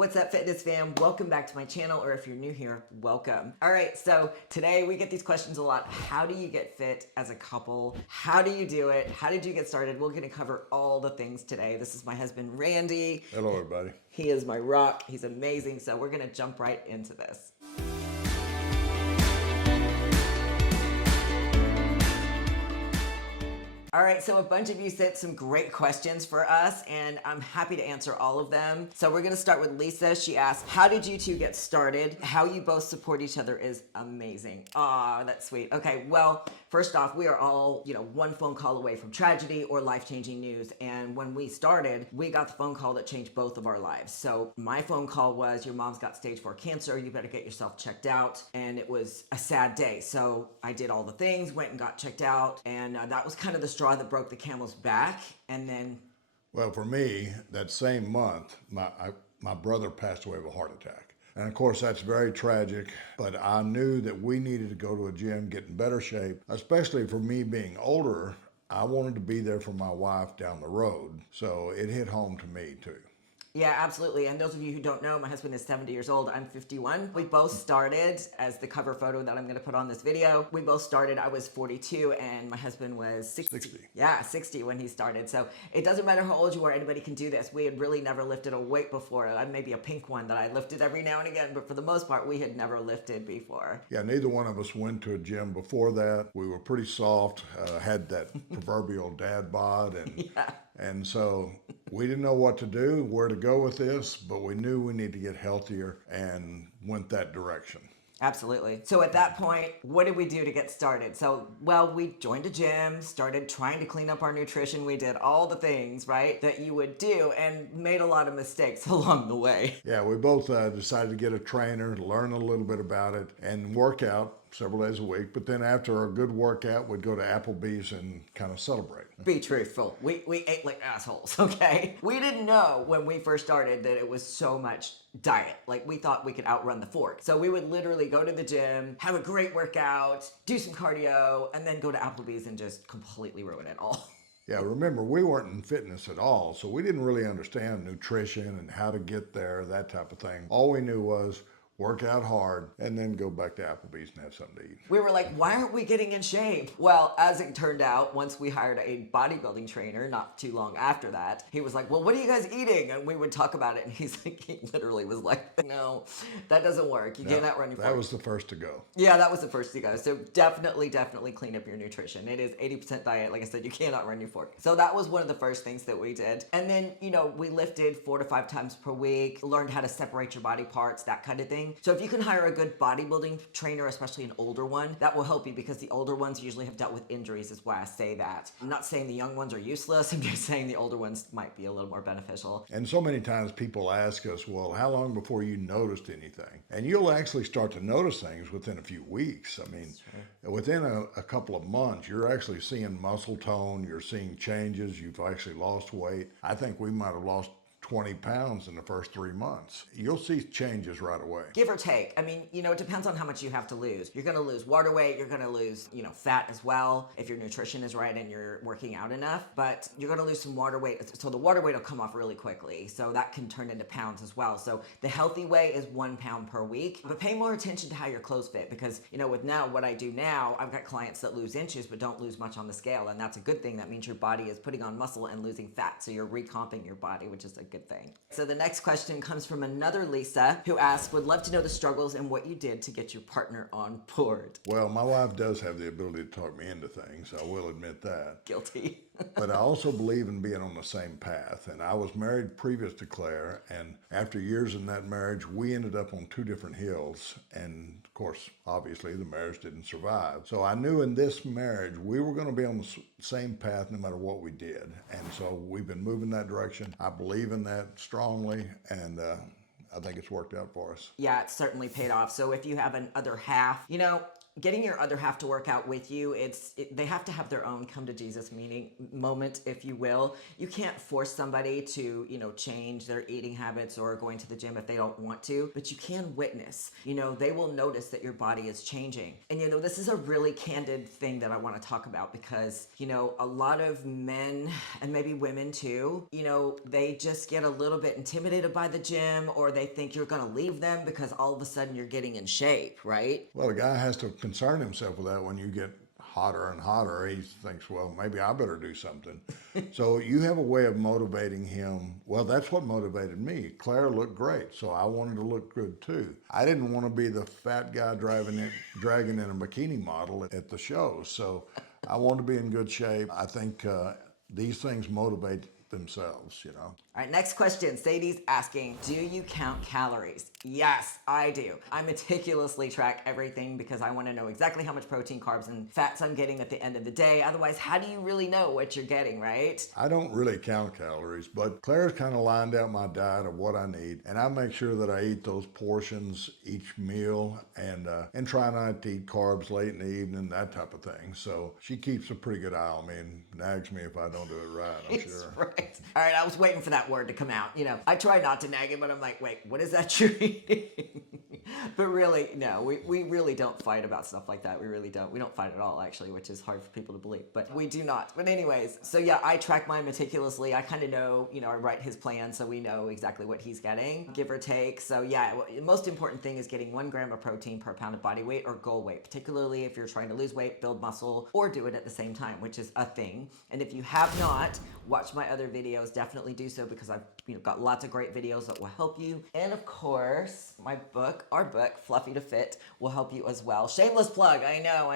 What's up, fitness fam? Welcome back to my channel, or if you're new here, welcome. All right, so today we get these questions a lot. How do you get fit as a couple? How do you do it? How did you get started? We're gonna cover all the things today. This is my husband, Randy. Hello, everybody. He is my rock. He's amazing. So we're gonna jump right into this. All right, so a bunch of you sent some great questions for us, and I'm happy to answer all of them. So we're gonna start with Lisa. She asked, how did you two get started? How you both support each other is amazing. Aw, that's sweet. Okay, well, first off, we are all, one phone call away from tragedy or life-changing news. And when we started, we got the phone call that changed both of our lives. So my phone call was, your mom's got stage 4 cancer, you better get yourself checked out. And it was a sad day. So I did all the things, went and got checked out, and that was kind of the straw that broke the camel's back. And then, well, for me, that same month, my brother passed away of a heart attack. And of course, that's very tragic, but I knew that we needed to go to a gym, get in better shape, especially for me being older. I wanted to be there for my wife down the road. So it hit home to me too. yeah, absolutely. And those of you who don't know, my husband is 70 years old. I'm 51. We both started, as the cover photo that I'm going to put on this video, we both started, I was 42 and my husband was 60. Yeah, 60 when he started. So it doesn't matter how old you are, anybody can do this. We had really never lifted a weight before. Maybe a pink one that I lifted every now and again, but for the most part, we had never lifted before. Yeah, neither one of us went to a gym before that. We were pretty soft, had that proverbial dad bod, and yeah. And so we didn't know what to do, where to go with this, but we knew we needed to get healthier and went that direction. Absolutely. So at that point, what did we do to get started? So, well, we joined a gym, started trying to clean up our nutrition. We did all the things, right, that you would do, and made a lot of mistakes along the way. Yeah, we both decided to get a trainer, learn a little bit about it, and work out several days a week. But then after a good workout, we'd go to Applebee's and kind of celebrate. Be truthful. We ate like assholes, okay? We didn't know when we first started that it was so much diet. Like, we thought we could outrun the fork. So we would literally go to the gym, have a great workout, do some cardio, and then go to Applebee's and just completely ruin it all. Yeah, remember, we weren't in fitness at all, so we didn't really understand nutrition and how to get there, that type of thing. All we knew was work out hard, and then go back to Applebee's and have something to eat. We were like, why aren't we getting in shape? Well, as it turned out, once we hired a bodybuilding trainer, not too long after that, he was like, well, what are you guys eating? And we would talk about it, and he literally was like, no, that doesn't work. You can't outrun your fork. That was the first to go. Yeah, that was the first to go. So definitely clean up your nutrition. It is 80% diet. Like I said, you can't outrun your fork. So that was one of the first things that we did. And then, we lifted 4 to 5 times per week, learned how to separate your body parts, that kind of thing. So if you can hire a good bodybuilding trainer, especially an older one, that will help you, because the older ones usually have dealt with injuries, is why I say that. I'm not saying the young ones are useless. I'm just saying the older ones might be a little more beneficial. And so many times people ask us, well, how long before you noticed anything? And you'll actually start to notice things within a few weeks. I mean, within a couple of months, you're actually seeing muscle tone, you're seeing changes, you've actually lost weight. I think we might have lost 20 pounds in the first 3 months. You'll see changes right away. Give or take. I mean, it depends on how much you have to lose. You're going to lose water weight. You're going to lose, fat as well, if your nutrition is right and you're working out enough. But you're going to lose some water weight. So the water weight will come off really quickly. So that can turn into pounds as well. So the healthy way is 1 pound per week. But pay more attention to how your clothes fit, because, with what I do now, I've got clients that lose inches but don't lose much on the scale. And that's a good thing. That means your body is putting on muscle and losing fat. So you're recomping your body, which is a good thing. So the next question comes from another Lisa, who asked, would love to know the struggles and what you did to get your partner on board. Well, my wife does have the ability to talk me into things. I will admit that. Guilty. But I also believe in being on the same path. And I was married previous to Claire, and after years in that marriage, we ended up on 2 different hills. And of course, obviously, the marriage didn't survive. So I knew in this marriage, we were going to be on the same path no matter what we did. And so we've been moving that direction. I believe in that strongly, and I think it's worked out for us. Yeah, it's certainly paid off. So if you have an other half, getting your other half to work out with you, they have to have their own come to Jesus moment, if you will. You can't force somebody to, change their eating habits or going to the gym if they don't want to, but you can witness. They will notice that your body is changing. And this is a really candid thing that I want to talk about because, a lot of men and maybe women too, they just get a little bit intimidated by the gym, or they think you're going to leave them because all of a sudden you're getting in shape, right? Well, a guy has to concern himself with that when you get hotter and hotter. He thinks, well, maybe I better do something. So you have a way of motivating him. Well, that's what motivated me. Claire looked great, so I wanted to look good too. I didn't want to be the fat guy dragging in a bikini model at the show. So I wanted to be in good shape. I think these things motivate themselves. All right, next question. Sadie's asking, do you count calories? Yes, I do. I meticulously track everything because I want to know exactly how much protein, carbs, and fats I'm getting at the end of the day. Otherwise, how do you really know what you're getting, right? I don't really count calories, but Claire's kind of lined out my diet of what I need, and I make sure that I eat those portions each meal and try not to eat carbs late in the evening, that type of thing. So she keeps a pretty good eye on me and nags me if I don't do it right, I'm sure. Right. All right, I was waiting for that word to come out. I try not to nag him, but I'm like, wait, what is that you're eating? But really, no, we really don't fight about stuff like that. We really don't. We don't fight at all, actually, which is hard for people to believe, but we do not. But anyways, so yeah, I track mine meticulously. I kind of know, I write his plan so we know exactly what he's getting, give or take. So yeah, the most important thing is getting 1 gram of protein per pound of body weight or goal weight, particularly if you're trying to lose weight, build muscle, or do it at the same time, which is a thing. And if you have not watched my other videos, definitely do so because I've got lots of great videos that will help you. And of course, our book, Fluffy to Fit, will help you as well. Shameless plug, I know.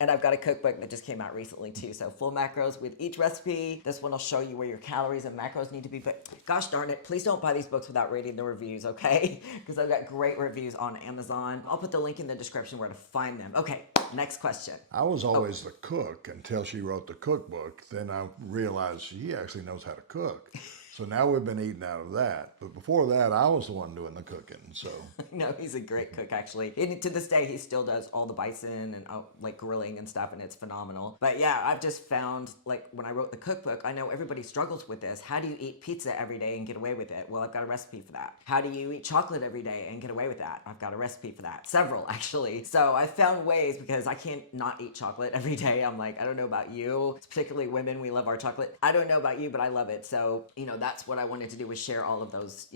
And I've got a cookbook that just came out recently too. So full macros with each recipe. This one will show you where your calories and macros need to be. But gosh darn it, please don't buy these books without reading the reviews, okay? Because I've got great reviews on Amazon. I'll put the link in the description where to find them. Okay, next question. I was always the cook until she wrote the cookbook. Then I realized she actually knows how to cook. So now we've been eating out of that. But before that, I was the one doing the cooking, so. No, he's a great cook, actually. And to this day, he still does all the bison and like grilling and stuff, and it's phenomenal. But yeah, I've just found, like, when I wrote the cookbook, I know everybody struggles with this. How do you eat pizza every day and get away with it? Well, I've got a recipe for that. How do you eat chocolate every day and get away with that? I've got a recipe for that. Several, actually. So I found ways because I can't not eat chocolate every day. I'm like, I don't know about you. It's particularly women, we love our chocolate. I don't know about you, but I love it. So, that's what I wanted to do, was share all of those,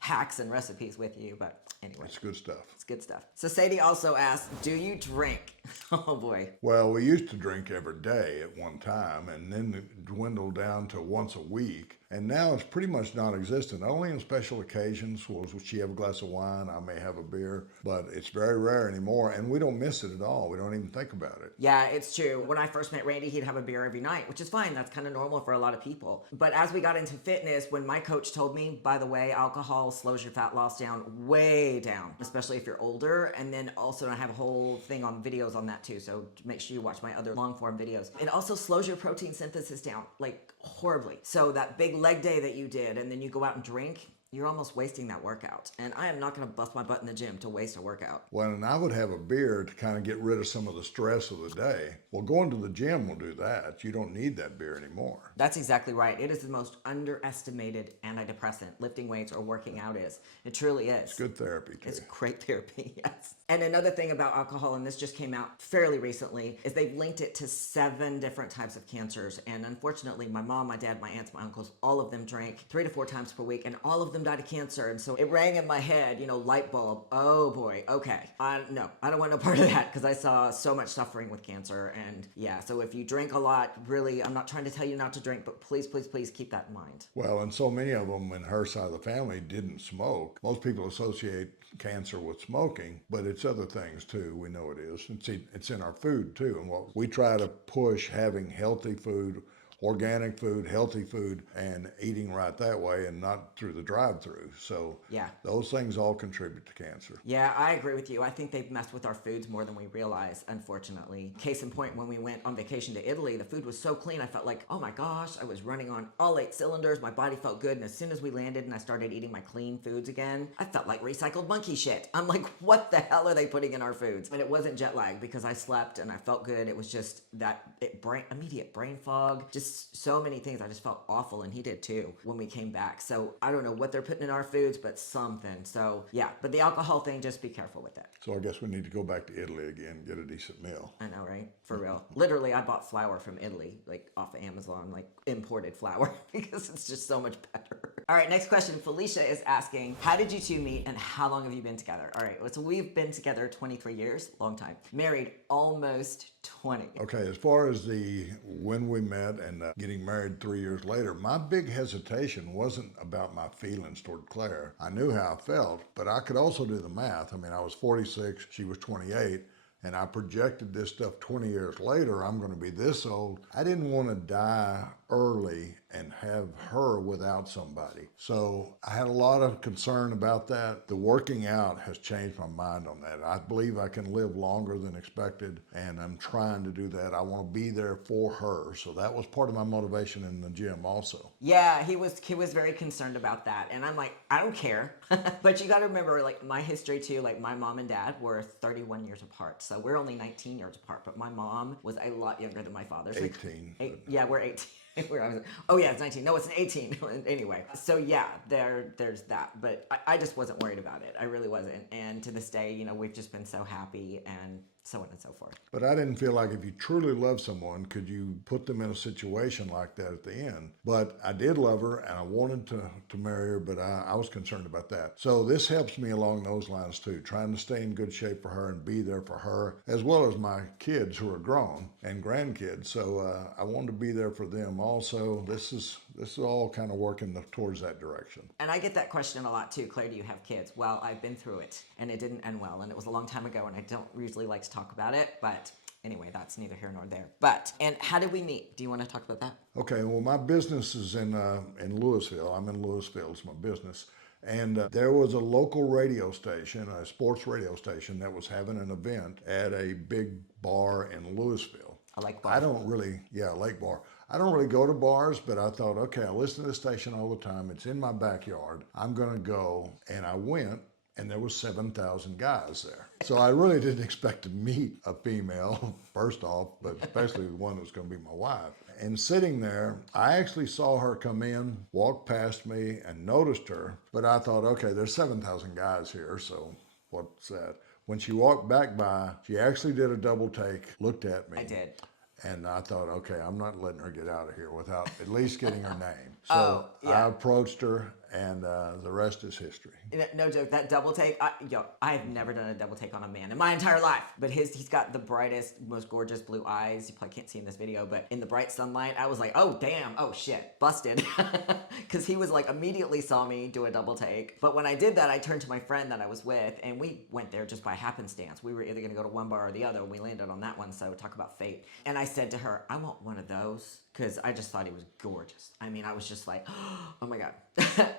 hacks and recipes with you. But anyway. It's good stuff. It's good stuff. So Sadie also asked, do you drink? Oh boy. Well, we used to drink every day at one time, and then it dwindled down to once a week. And now it's pretty much non-existent. Only on special occasions will she have a glass of wine, I may have a beer, but it's very rare anymore, and we don't miss it at all. We don't even think about it. Yeah, it's true. When I first met Randy, he'd have a beer every night, which is fine. That's kind of normal for a lot of people. But as we got into fitness, when my coach told me, by the way, alcohol slows your fat loss down, way down, especially if you're older. And then also I have a whole thing on videos on that too, so make sure you watch my other long form videos. It also slows your protein synthesis down, like, horribly. So that big leg day that you did, and then you go out and drink, you're almost wasting that workout. And I am not going to bust my butt in the gym to waste a workout. Well, and I would have a beer to kind of get rid of some of the stress of the day. Well, going to the gym will do that. You don't need that beer anymore. That's exactly right. It is the most underestimated antidepressant lifting weights or working out is. It truly is. It's good therapy, too. It's great therapy, yes. And another thing about alcohol, and this just came out fairly recently, is they've linked it to 7 different types of cancers. And unfortunately, my mom, my dad, my aunts, my uncles, all of them drank 3 to 4 times per week, and all of them died of cancer. And so it rang in my head, light bulb. Oh boy, okay. I don't want no part of that, because I saw so much suffering with cancer. And yeah, so if you drink a lot, really, I'm not trying to tell you not to drink, but please, please, please keep that in mind. Well, and so many of them in her side of the family didn't smoke. Most people associate cancer with smoking, but it's other things too. We know it is. It's in our food too. And what we try to push, having healthy food, organic food, healthy food, and eating right that way and not through the drive-through. So Yeah. those things all contribute to cancer. Yeah, I agree with you. I think they've messed with our foods more than we realize, unfortunately. Case in point, when we went on vacation to Italy, the food was so clean. I felt like, oh my gosh, I was running on all 8 cylinders. My body felt good. And as soon as we landed and I started eating my clean foods again, I felt like recycled monkey shit. I'm like, what the hell are they putting in our foods? And it wasn't jet lag because I slept and I felt good. It was just that immediate brain fog, just so many things. I just felt awful, and he did too when we came back. So I don't know what they're putting in our foods, but something. So yeah, but the alcohol thing, just be careful with it. So I guess we need to go back to Italy again, get a decent meal. I know, right? For real. Literally, I bought flour from Italy, like off of Amazon, like imported flour, because it's just so much better. All right, next question. Felicia is asking, how did you two meet and how long have you been together? All right, so we've been together 23 years, long time. Married almost 20. Okay, as far as the when we met and getting married 3 years later, my big hesitation wasn't about my feelings toward Claire. I knew how I felt, but I could also do the math. I mean, I was 46, she was 28. And I projected this stuff 20 years later, I'm going to be this old. I didn't want to die early and have her without somebody. So I had a lot of concern about that. The working out has changed my mind on that. I believe I can live longer than expected, and I'm trying to do that. I want to be there for her. So that was part of my motivation in the gym also. Yeah, he was very concerned about that. And I'm like, I don't care. But you got to remember, like, my history too, like my mom and dad were 31 years apart. So we're only 19 years apart, but my mom was a lot younger than my father. So 18. Yeah, we're 18. Oh yeah, it's 19. No, it's an 18. Anyway, so yeah, there's that. But I just wasn't worried about it. I really wasn't. And to this day, you know, we've just been so happy and so on and so forth. But I didn't feel like if you truly love someone, could you put them in a situation like that at the end? But I did love her and I wanted to marry her, but I was concerned about that. So this helps me along those lines too, trying to stay in good shape for her and be there for her, as well as my kids who are grown and grandkids. So I wanted to be there for them also. This is all kind of working towards that direction. And I get that question a lot too. Claire, do you have kids? Well, I've been through it and it didn't end well, and it was a long time ago, and I don't usually like to talk about it, but anyway, that's neither here nor there. And how did we meet? Do you want to talk about that? Okay, well, my business is in Louisville. I'm in Louisville, it's my business. And there was a local radio station, a sports radio station, that was having an event at a big bar in Louisville. A lake bar. Lake bar. I don't really go to bars, but I thought, okay, I listen to this station all the time. It's in my backyard. I'm going to go. And I went, and there was 7,000 guys there. So I really didn't expect to meet a female, first off, but especially the one that was going to be my wife. And sitting there, I actually saw her come in, walk past me, and noticed her. But I thought, okay, there's 7,000 guys here, so what's that? When she walked back by, she actually did a double take, looked at me. I did. And I thought, okay, I'm not letting her get out of here without at least getting her name. So I approached her, and the rest is history. No joke, that double take, I have never done a double take on a man in my entire life. But he's got the brightest, most gorgeous blue eyes. You probably can't see in this video, but in the bright sunlight, I was like, oh damn, oh shit, busted. Because he was like, immediately saw me do a double take. But when I did that, I turned to my friend that I was with, and we went there just by happenstance. We were either gonna go to one bar or the other, and we landed on that one, so talk about fate. And I said to her, I want one of those, because I just thought he was gorgeous. I mean, I was just like, oh my God.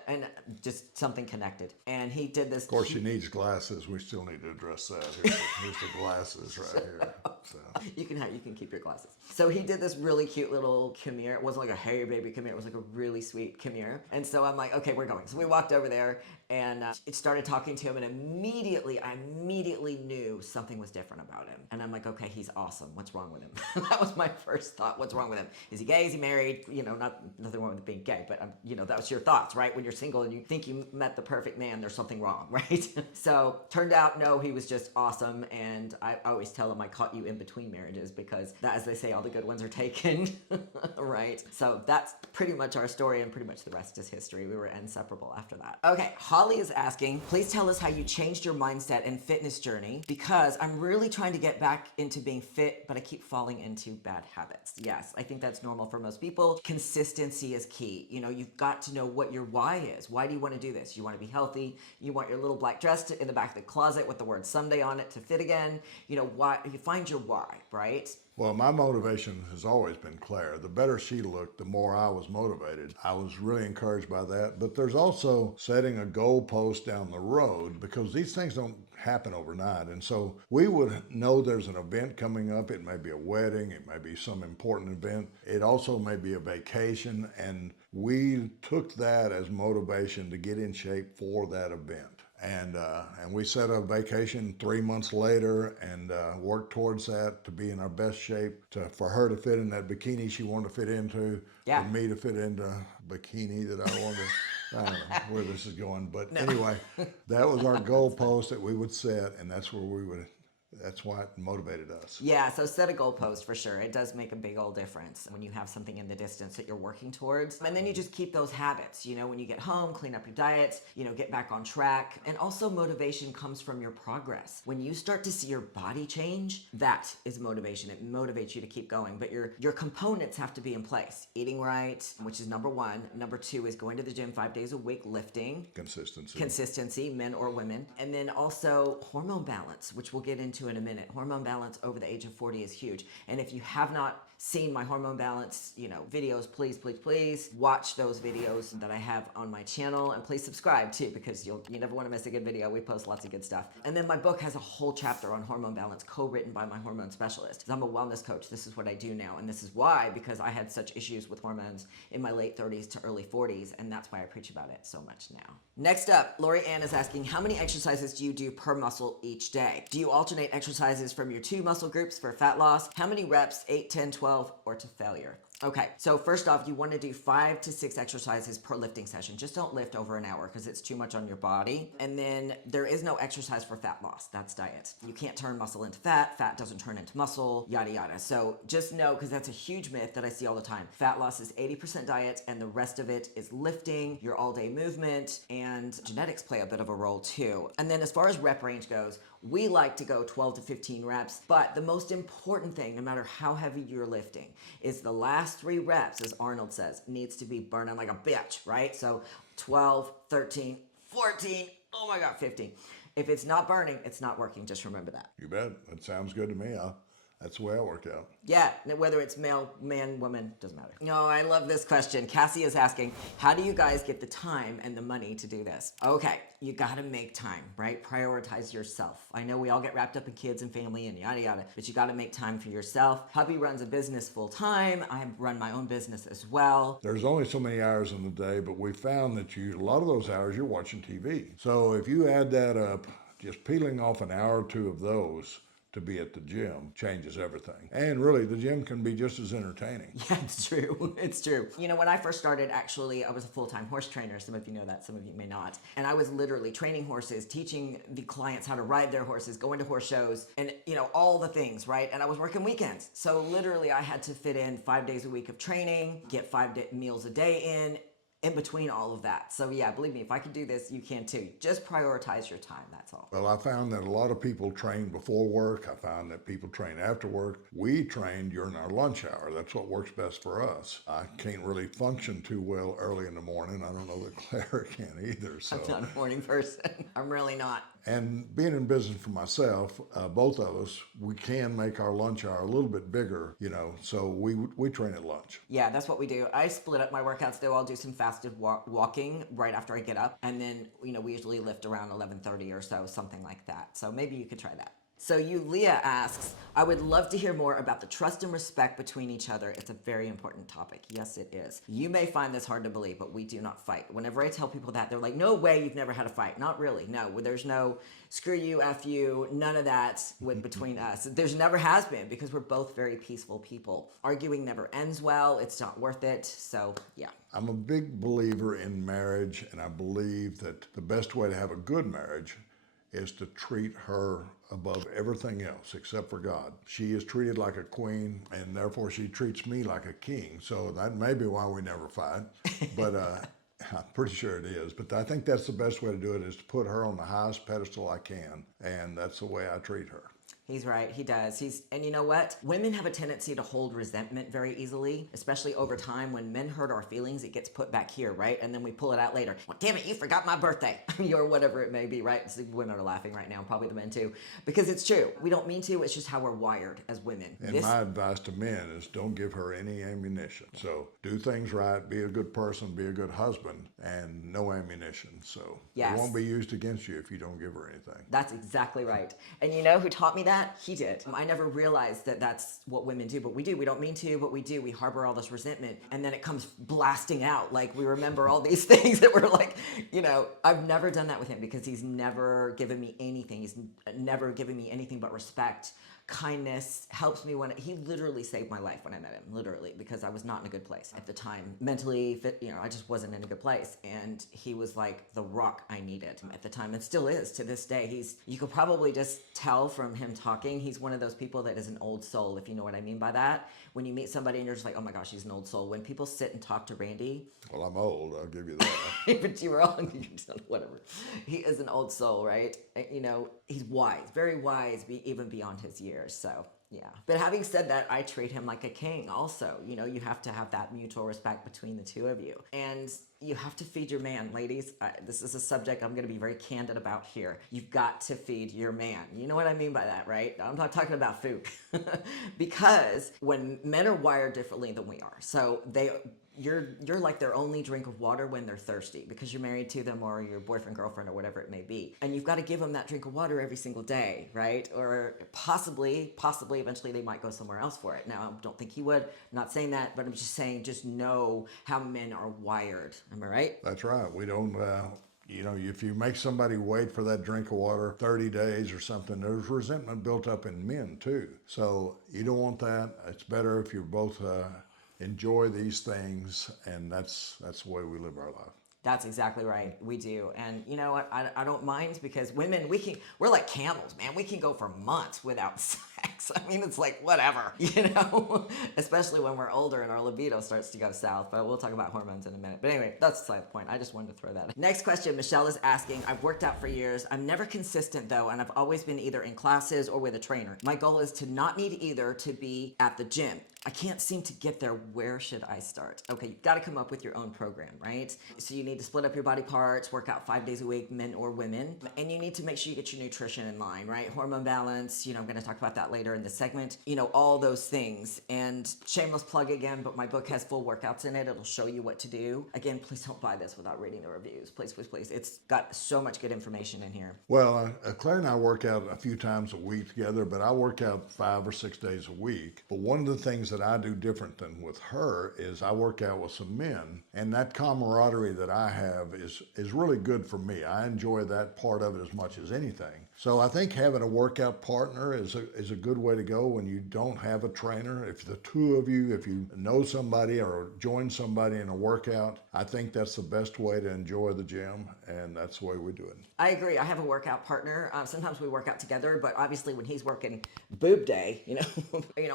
And just something connected. And he did this. Of course, she needs glasses. We still need to address that. Here's the glasses right here. So. You can keep your glasses. So he did this really cute little come here. It wasn't like a hey baby come here. It was like a really sweet come here. And so I'm like, okay, we're going. So we walked over there, and it started talking to him, and I immediately knew something was different about him. And I'm like, okay, he's awesome. What's wrong with him? That was my first thought. What's wrong with him? Is he gay? Is he married? You know, nothing wrong with being gay, but that was your thoughts, right? When you're single and you think you met the perfect man, there's something wrong, right? So turned out, no, he was just awesome. And I always tell him I caught you in between marriages, because that, as they say, all the good ones are taken, right? So that's pretty much our story, and pretty much the rest is history. We were inseparable after that. Okay, Holly is asking, please tell us how you changed your mindset and fitness journey, because I'm really trying to get back into being fit, but I keep falling into bad habits. Yes, I think that's normal for most people. Consistency is key. You've got to know what your why is. Why do you want to do this? You want to be healthy. You want your little black dress in the back of the closet with the word Sunday on it to fit again. Why? You find your why, right? Well, my motivation has always been Claire. The better she looked, the more I was motivated. I was really encouraged by that. But there's also setting a goalpost down the road, because these things don't happen overnight. And so we would know there's an event coming up. It may be a wedding, it may be some important event. It also may be a vacation. And we took that as motivation to get in shape for that event. And we set a vacation 3 months later and worked towards that to be in our best shape, for her to fit in that bikini she wanted to fit into, Yeah. for me to fit into bikini that I wanted to, I don't know where this is going. But anyway, that was our goalpost that we would set, and that's why it motivated us. Yeah, so set a goalpost for sure. It does make a big old difference when you have something in the distance that you're working towards. And then you just keep those habits. When you get home, clean up your diet, get back on track. And also motivation comes from your progress. When you start to see your body change, that is motivation. It motivates you to keep going. But your components have to be in place. Eating right, which is number one. Number two is going to the gym 5 days a week, lifting. Consistency, men or women. And then also hormone balance, which we'll get into in a minute. Hormone balance over the age of 40 is huge. And if you have not seen my hormone balance, videos, please watch those videos that I have on my channel, and please subscribe too, because you never want to miss a good video. We post lots of good stuff. And then my book has a whole chapter on hormone balance, co-written by my hormone specialist. I'm a wellness coach. This is what I do now. And this is why, because I had such issues with hormones in my late 30s to early 40s. And that's why I preach about it so much now. Next up, Lori Ann is asking, how many exercises do you do per muscle each day? Do you alternate exercises from your 2 muscle groups for fat loss? How many reps, 8, 10, 12, or to failure? Okay, so first off, you want to do 5 to 6 exercises per lifting session. Just don't lift over an hour because it's too much on your body. And then there is no exercise for fat loss. That's diet. You can't turn muscle into fat. Fat doesn't turn into muscle, yada, yada. So just know, because that's a huge myth that I see all the time. Fat loss is 80% diet and the rest of it is lifting, your all-day movement, and genetics play a bit of a role too. And then as far as rep range goes, we like to go 12 to 15 reps, but the most important thing, no matter how heavy you're lifting, is the last 3 reps, as Arnold says, needs to be burning like a bitch, right? So 12, 13, 14, oh my God, 15. If it's not burning, it's not working. Just remember that. You bet. That sounds good to me. That's the way I work out. Yeah, whether it's male, man, woman, doesn't matter. No, I love this question. Cassie is asking, how do you guys get the time and the money to do this? Okay, you gotta make time, right? Prioritize yourself. I know we all get wrapped up in kids and family and yada yada, but you gotta make time for yourself. Hubby runs a business full time. I run my own business as well. There's only so many hours in the day, but we found that a lot of those hours you're watching TV. So if you add that up, just peeling off an hour or 2 of those to be at the gym changes everything. And really, the gym can be just as entertaining. Yeah, it's true. It's true. When I first started, actually, I was a full-time horse trainer. Some of you know that, some of you may not. And I was literally training horses, teaching the clients how to ride their horses, going to horse shows, and, all the things, right? And I was working weekends. So literally, I had to fit in 5 days a week of training, get 5 meals a day in between all of that. So yeah, believe me, if I could do this, you can too. Just prioritize your time, that's all. Well, I found that a lot of people train before work. I found that people train after work. We train during our lunch hour. That's what works best for us. I can't really function too well early in the morning. I don't know that Claire can either. So I'm not a morning person. I'm really not. And being in business for myself, both of us, we can make our lunch hour a little bit bigger, so we train at lunch. Yeah, that's what we do. I split up my workouts though. I'll do some fasted walking right after I get up. And then, we usually lift around 11:30 or so, something like that. So maybe you could try that. So Leah asks, I would love to hear more about the trust and respect between each other. It's a very important topic. Yes, it is. You may find this hard to believe, but we do not fight. Whenever I tell people that, they're like, no way, you've never had a fight. Not really. No, there's no screw you, F you, none of that between us. There's never has been, because we're both very peaceful people. Arguing never ends well. It's not worth it. So yeah. I'm a big believer in marriage, and I believe that the best way to have a good marriage is to treat her above everything else except for God. She is treated like a queen, and therefore she treats me like a king. So that may be why we never fight, but I'm pretty sure it is. But I think that's the best way to do it, is to put her on the highest pedestal I can, and that's the way I treat her. He's right. He does. And you know what? Women have a tendency to hold resentment very easily, especially over time. When men hurt our feelings, it gets put back here, right? And then we pull it out later. Well, damn it, you forgot my birthday, or whatever it may be, right? So women are laughing right now, probably the men too, because it's true. We don't mean to. It's just how we're wired as women. And my advice to men is don't give her any ammunition. So do things right, be a good person, be a good husband, and no ammunition. So Yes. It won't be used against you if you don't give her anything. That's exactly right. And you know who taught me that? He did. I never realized that that's what women do, but we do. We don't mean to, but we do. We harbor all this resentment, and then it comes blasting out. Like, we remember all these things that we're like, I've never done that with him because he's never given me anything. He's never given me anything but respect. Kindness, helps me when he literally saved my life when I met him, literally, because I was not in a good place at the time, mentally fit, I just wasn't in a good place, and he was like the rock I needed at the time, and still is to this day. You could probably just tell from him talking, he's one of those people that is an old soul, if you know what I mean by that. When you meet somebody and you're just like, oh my gosh, he's an old soul. When people sit and talk to Randy, well, I'm old, I'll give you that. but you were on, whatever. He is an old soul, right? He's wise, very wise, even beyond his years. So yeah. But having said that, I treat him like a king also. You have to have that mutual respect between the two of you. And you have to feed your man, ladies. This is a subject I'm going to be very candid about here. You've got to feed your man. You know what I mean by that, right? I'm not talking about food. Because when men are wired differently than we are, so you're like their only drink of water when they're thirsty because you're married to them or your boyfriend, girlfriend, or whatever it may be. And you've got to give them that drink of water every single day, right? Or possibly eventually they might go somewhere else for it. Now, I don't think he would. I'm not saying that, but I'm just saying, just know how men are wired. Am I right? That's right. We don't, if you make somebody wait for that drink of water 30 days or something, there's resentment built up in men too. So you don't want that. It's better if you're both enjoy these things, and that's the way we live our life. That's exactly right. We do. And you know what? I don't mind, because women, we're like camels, man. We can go for months without sex. I mean, it's like, whatever, especially when we're older and our libido starts to go south. But we'll talk about hormones in a minute. But anyway, that's beside the point. I just wanted to throw that in. Next question, Michelle is asking, I've worked out for years. I'm never consistent though, and I've always been either in classes or with a trainer. My goal is to not need either to be at the gym. I can't seem to get there. Where should I start? Okay, you've got to come up with your own program, right? So you need to split up your body parts, work out 5 days a week, men or women. And you need to make sure you get your nutrition in line, right? Hormone balance, I'm going to talk about that later in the segment. All those things. And shameless plug again, but my book has full workouts in it. It'll show you what to do. Again, please don't buy this without reading the reviews. Please, please, please. It's got so much good information in here. Well, Claire and I work out a few times a week together, but I work out 5 or 6 days a week. But one of the things that I do different than with her is I work out with some men, and that camaraderie that I have is really good for me. I enjoy that part of it as much as anything. So I think having a workout partner is a good way to go when you don't have a trainer. If the two of you, if you know somebody or join somebody in a workout, I think that's the best way to enjoy the gym, and that's the way we do it. I agree. I have a workout partner. Sometimes we work out together, but obviously when he's working boob day,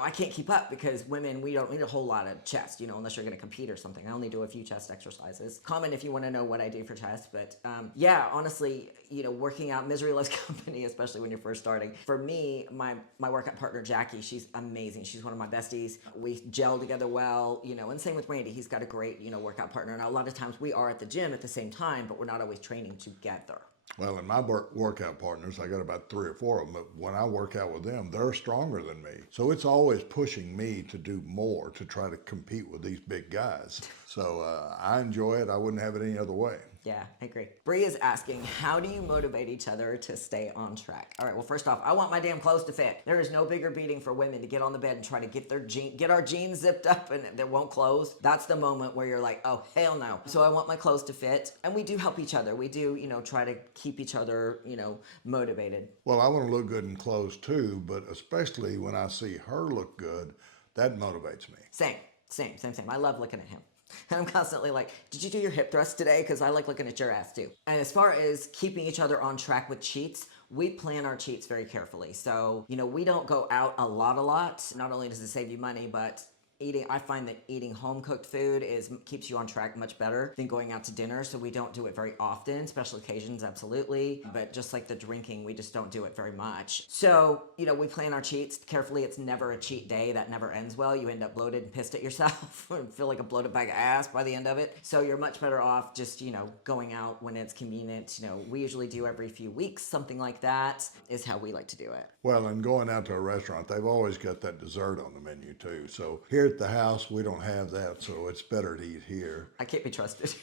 I can't keep up, because women, we don't need a whole lot of chest, unless you're going to compete or something. I only do a few chest exercises. Comment if you want to know what I do for chest. But yeah, honestly, working out, misery loves company, especially when you're first starting. For me, my workout partner, Jackie, she's amazing. She's one of my besties. We gel together well, and same with Randy. He's got a great, workout partner. And a lot of times we are at the gym at the same time, but we're not always training together. Well, in my workout partners, I got about 3 or 4 of them, but when I work out with them, they're stronger than me. So it's always pushing me to do more, to try to compete with these big guys. So I enjoy it. I wouldn't have it any other way. Yeah, I agree. Bree is asking, how do you motivate each other to stay on track? All right, well, first off, I want my damn clothes to fit. There is no bigger beating for women to get on the bed and try to get our jeans zipped up and they won't close. That's the moment where you're like, oh, hell no. So I want my clothes to fit. And we do help each other. We do, try to keep each other, motivated. Well, I want to look good in clothes too, but especially when I see her look good, that motivates me. Same. I love looking at him. And I'm constantly like, did you do your hip thrust today? Because I like looking at your ass too. And as far as keeping each other on track with cheats, we plan our cheats very carefully. So, we don't go out a lot. Not only does it save you money, but I find that eating home cooked food keeps you on track much better than going out to dinner. So we don't do it very often, special occasions, absolutely. But just like the drinking, we just don't do it very much. So, we plan our cheats carefully. It's never a cheat day. That never ends well. You end up bloated and pissed at yourself and feel like a bloated bag of ass by the end of it. So you're much better off just, going out when it's convenient. We usually do every few weeks, something like that is how we like to do it. Well, and going out to a restaurant, they've always got that dessert on the menu too. So here at the house, we don't have that, so it's better to eat here. I can't be trusted.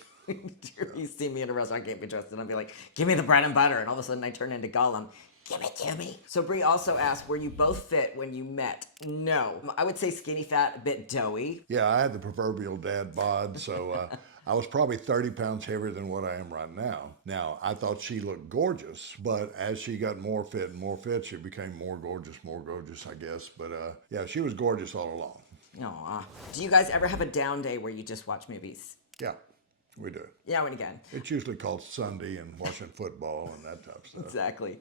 You see me in a restaurant, I can't be trusted. I'll be like, give me the bread and butter. And all of a sudden I turn into Gollum. Give it to me. So Bree also asked, were you both fit when you met? No. I would say skinny fat, a bit doughy. Yeah, I had the proverbial dad bod, so I was probably 30 pounds heavier than what I am right now. Now, I thought she looked gorgeous, but as she got more fit and more fit, she became more gorgeous, I guess. But yeah, she was gorgeous all along. Aw. Do you guys ever have a down day where you just watch movies? Yeah. We do. Yeah, and again. It's usually called Sunday and watching football and that type of stuff. Exactly.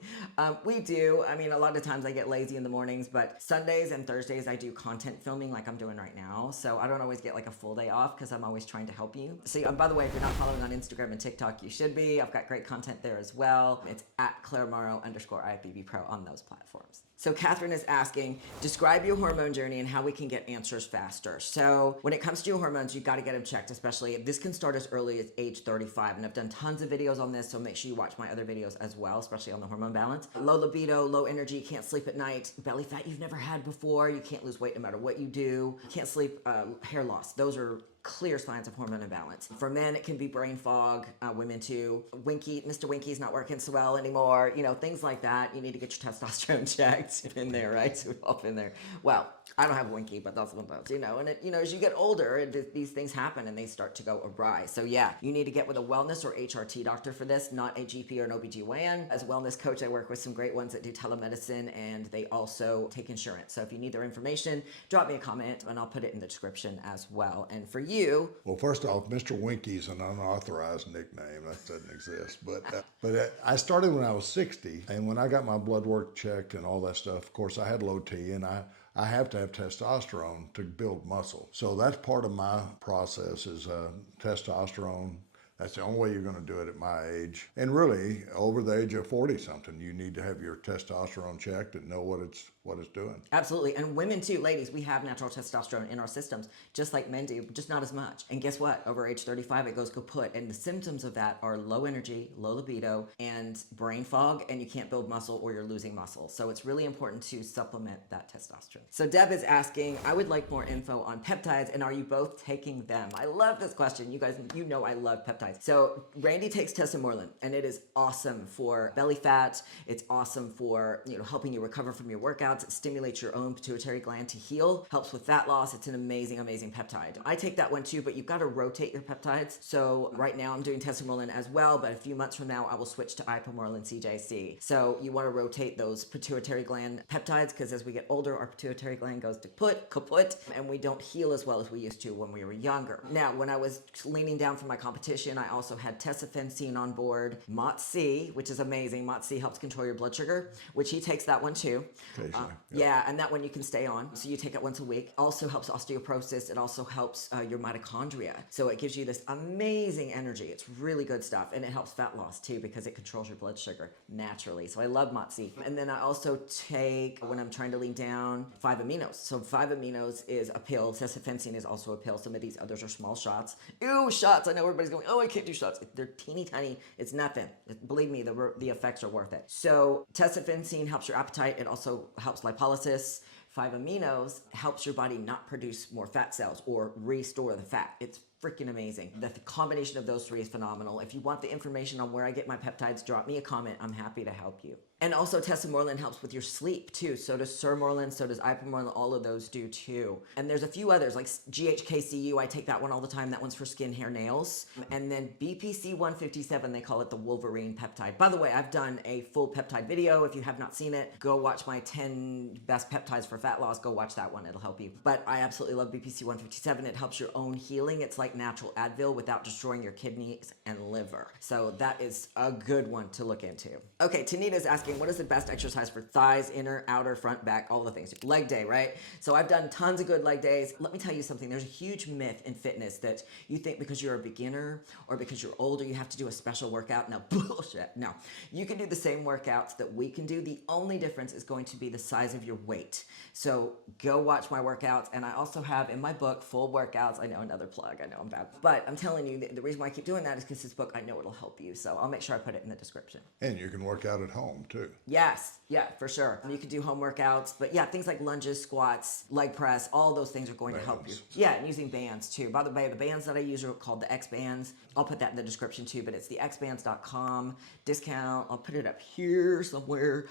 We do. I mean, a lot of times I get lazy in the mornings, but Sundays and Thursdays I do content filming like I'm doing right now. So I don't always get like a full day off because I'm always trying to help you. So by the way, if you're not following on Instagram and TikTok, you should be. I've got great content there as well. It's at @ClaireMorrow_IFBB Pro on those platforms. So Catherine is asking, describe your hormone journey and how we can get answers faster. So when it comes to your hormones, you've got to get them checked, especially this can start as early as age 35. And I've done tons of videos on this, so make sure you watch my other videos as well, especially on the hormone balance. Low libido, low energy, can't sleep at night, belly fat you've never had before, you can't lose weight no matter what you do, can't sleep, hair loss. Those are clear signs of hormone imbalance. For men, it can be brain fog, women too. Mr. Winky's not working so well anymore, things like that. You need to get your testosterone checked. Been there, right? So we've all been there. Well, I don't have Winky, but that's one of those, and as you get older, these things happen and they start to go awry. So yeah, you need to get with a wellness or HRT doctor for this, not a GP or an OBGYN. As a wellness coach, I work with some great ones that do telemedicine and they also take insurance. So if you need their information, drop me a comment and I'll put it in the description as well. And for you, well, first off, Mr. Winky's an unauthorized nickname. That doesn't exist. But I started when I was 60, and when I got my blood work checked and all that stuff, of course, I had low T, and I have to have testosterone to build muscle. So that's part of my process is testosterone. That's the only way you're going to do it at my age. And really, over the age of 40-something, you need to have your testosterone checked and know what it's doing. Absolutely. And women too, ladies, we have natural testosterone in our systems, just like men do, just not as much. And guess what? Over age 35, it goes kaput. And the symptoms of that are low energy, low libido, and brain fog, and you can't build muscle or you're losing muscle. So it's really important to supplement that testosterone. So Deb is asking, I would like more info on peptides, and are you both taking them? I love this question. You guys, I love peptides. So Randy takes tesamorelin, and it is awesome for belly fat. It's awesome for, helping you recover from your workouts. It stimulates your own pituitary gland to heal, helps with fat loss. It's an amazing, amazing peptide. I take that one too, but you've got to rotate your peptides. So right now I'm doing tesamorelin as well, but a few months from now I will switch to ipamorelin CJC. So you want to rotate those pituitary gland peptides because as we get older, our pituitary gland goes to kaput, and we don't heal as well as we used to when we were younger. Now, when I was leaning down from my competition, I also had tesofensine on board, MOTS-C, which is amazing. MOTS-C helps control your blood sugar, which he takes that one too. Yeah, and that one you can stay on. So you take it once a week. Also helps osteoporosis. It also helps your mitochondria. So it gives you this amazing energy. It's really good stuff. And it helps fat loss too because it controls your blood sugar naturally. So I love MOTS-C. And then I also take, when I'm trying to lean down, 5-aminos. So 5-aminos is a pill. Tesofensine is also a pill. Some of these others are small shots. Ew, shots. I know everybody's going, oh, I can't do shots. They're teeny tiny. It's nothing. Believe me, the effects are worth it. So tesofensine helps your appetite. It also helps lipolysis. 5-aminos helps your body not produce more fat cells or restore the fat. It's freaking amazing. The combination of those three is phenomenal. If you want the information on where I get my peptides, drop me a comment. I'm happy to help you. And also tesamorelin helps with your sleep too. So does sermorelin, so does ipamorelin, all of those do too. And there's a few others like GHKCU, I take that one all the time. That one's for skin, hair, nails. And then BPC 157, they call it the Wolverine peptide. By the way, I've done a full peptide video. If you have not seen it, go watch my 10 best peptides for fat loss. Go watch that one, it'll help you. But I absolutely love BPC 157. It helps your own healing. It's like natural Advil without destroying your kidneys and liver. So that is a good one to look into. Okay, Tanita's asking, asking, what is the best exercise for thighs, inner, outer, front, back, all the things. Leg day, right? So I've done tons of good leg days. Let me tell you something. There's a huge myth in fitness that you think because you're a beginner or because you're older, you have to do a special workout. No, bullshit. No, you can do the same workouts that we can do. The only difference is going to be the size of your weight. So go watch my workouts. And I also have in my book full workouts. I know, another plug. I know I'm bad. But I'm telling you, the reason why I keep doing that is because this book, I know it'll help you. So I'll make sure I put it in the description. And you can work out at home too. Yes, yeah, for sure. You can do home workouts, but yeah, things like lunges, squats, leg press, all those things are going to help you. Yeah, and using bands too. By the way, the bands that I use are called the X bands. I'll put that in the description too, but it's the xbands.com discount. I'll put it up here somewhere.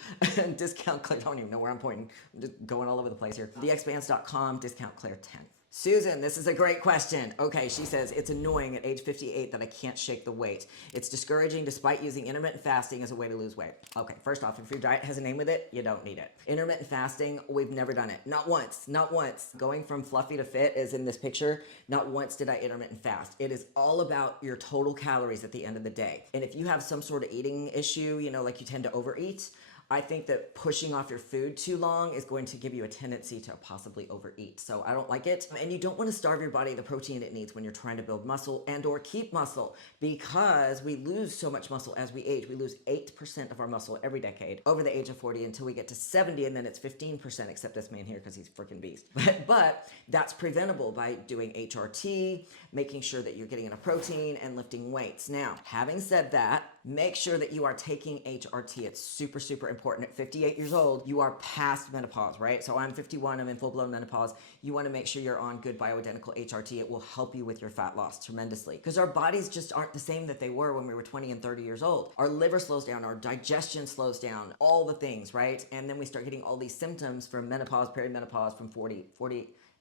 Discount Claire, I don't even know where I'm pointing. I'm just going all over the place here. The xbands.com discount Claire 10. Susan, this is a great question. Okay, she says, it's annoying at age 58 that I can't shake the weight. It's discouraging despite using intermittent fasting as a way to lose weight. Okay, first off, if your diet has a name with it, you don't need it. Intermittent fasting, we've never done it. Not once, not once. Going from fluffy to fit as in this picture, not once did I intermittent fast. It is all about your total calories at the end of the day. And if you have some sort of eating issue, you know, like you tend to overeat, I think that pushing off your food too long is going to give you a tendency to possibly overeat. So I don't like it. And you don't want to starve your body the protein it needs when you're trying to build muscle and or keep muscle, because we lose so much muscle as we age. We lose 8% of our muscle every decade over the age of 40 until we get to 70, and then it's 15%, except this man here because he's a freaking beast. But that's preventable by doing HRT, making sure that you're getting enough protein and lifting weights. Now, having said that, make sure that you are taking HRT. It's super, super important. At 58 years old, you are past menopause, right? So I'm 51, I'm in full-blown menopause. You want to make sure you're on good bioidentical HRT. It will help you with your fat loss tremendously, because our bodies just aren't the same that they were when we were 20 and 30 years old. Our liver slows down, our digestion slows down, all the things, right? And then we start getting all these symptoms from menopause, perimenopause, from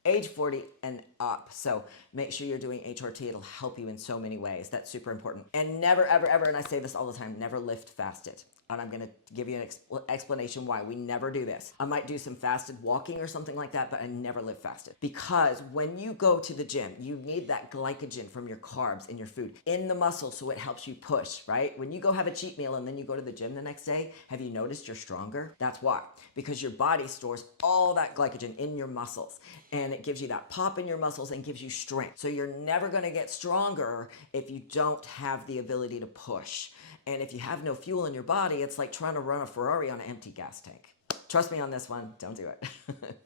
age 40 and up. So make sure you're doing HRT. It'll help you in so many ways. That's super important. And never, ever, ever, and I say this all the time, never lift fasted. And I'm going to give you an explanation why we never do this. I might do some fasted walking or something like that, but I never live fasted. Because when you go to the gym, you need that glycogen from your carbs in your food in the muscle, so it helps you push, right? When you go have a cheat meal and then you go to the gym the next day, have you noticed you're stronger? That's why. Because your body stores all that glycogen in your muscles, and it gives you that pop in your muscles and gives you strength. So you're never going to get stronger if you don't have the ability to push. And if you have no fuel in your body, it's like trying to run a Ferrari on an empty gas tank. Trust me on this one, don't do it.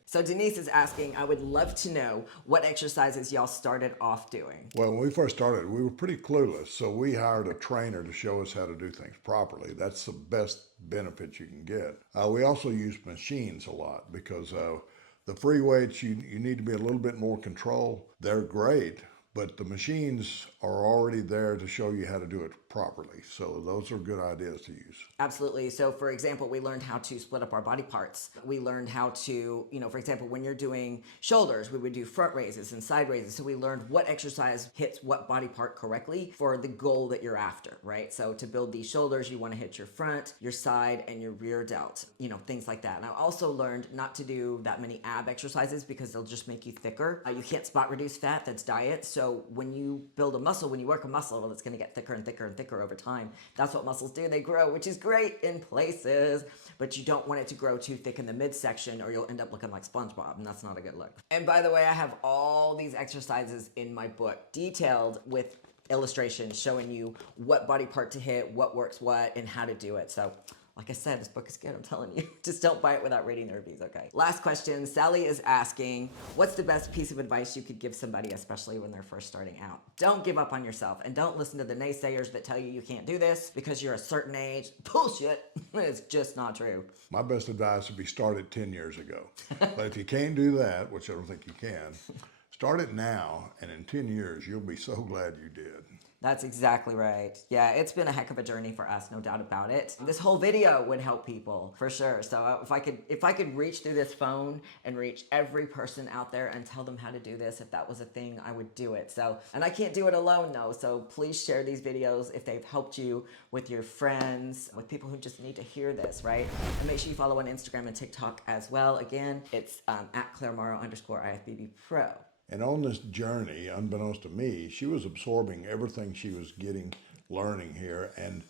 So Denise is asking, I would love to know what exercises y'all started off doing. Well, when we first started, we were pretty clueless. So we hired a trainer to show us how to do things properly. That's the best benefit you can get. We also use machines a lot, because the free weights, you need to be a little bit more control. They're great, but the machines are already there to show you how to do it properly. So those are good ideas to use. Absolutely. So for example, we learned how to split up our body parts. We learned how to, for example, when you're doing shoulders, we would do front raises and side raises. So we learned what exercise hits what body part correctly for the goal that you're after, right? So to build these shoulders, you want to hit your front, your side, and your rear delt, things like that. And I also learned not to do that many ab exercises because they'll just make you thicker. You can't spot reduce fat, that's diet. So when you build a muscle, when you work a muscle, well, it's going to get thicker and thicker and thicker over time. That's what muscles do. They grow, which is great in places, but you don't want it to grow too thick in the midsection or you'll end up looking like SpongeBob, and that's not a good look. And by the way, I have all these exercises in my book, detailed with illustrations showing you what body part to hit, what works what, and how to do it. So like I said, this book is good, I'm telling you. Just don't buy it without reading the reviews, okay? Last question, Sally is asking, what's the best piece of advice you could give somebody, especially when they're first starting out? Don't give up on yourself, and don't listen to the naysayers that tell you you can't do this because you're a certain age. Bullshit. It's just not true. My best advice would be start it 10 years ago. But if you can't do that, which I don't think you can, start it now, and in 10 years, you'll be so glad you did. That's exactly right. Yeah, it's been a heck of a journey for us, no doubt about it. This whole video would help people for sure. So if I could reach through this phone and reach every person out there and tell them how to do this, if that was a thing, I would do it. So, and I can't do it alone though. So please share these videos if they've helped you with your friends, with people who just need to hear this, right? And make sure you follow on Instagram and TikTok as well. Again, it's at @ClaireMorrow_IFBB Pro. And on this journey, unbeknownst to me, she was absorbing everything she was learning here, and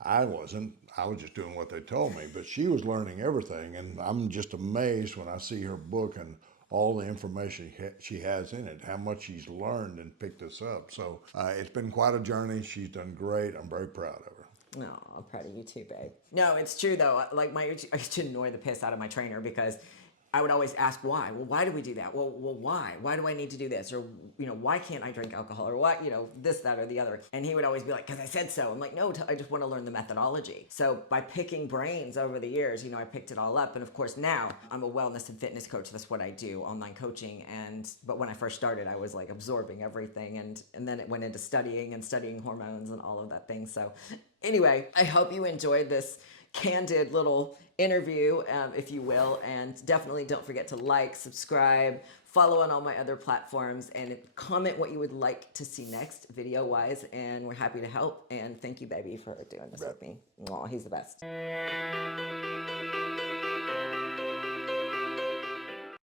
I wasn't. I was just doing what they told me. But she was learning everything, and I'm just amazed when I see her book and all the information she has in it, how much she's learned and picked this up. So it's been quite a journey. She's done great. I'm very proud of her. No, I'm proud of you too, babe. No, it's true though. Like I used to annoy the piss out of my trainer because I would always ask why. Well, why do we do that? Well, why? Why do I need to do this? Or, why can't I drink alcohol? Or what, this, that, or the other. And he would always be like, because I said so. I'm like, no, I just want to learn the methodology. So by picking brains over the years, I picked it all up. And of course now I'm a wellness and fitness coach. That's what I do, online coaching. But when I first started, I was like absorbing everything. And then it went into studying hormones and all of that thing. So anyway, I hope you enjoyed this candid little interview, if you will, and definitely don't forget to like, subscribe, follow on all my other platforms, and comment what you would like to see next video wise, and we're happy to help. And thank you, baby, for doing this with me. Aw, he's the best.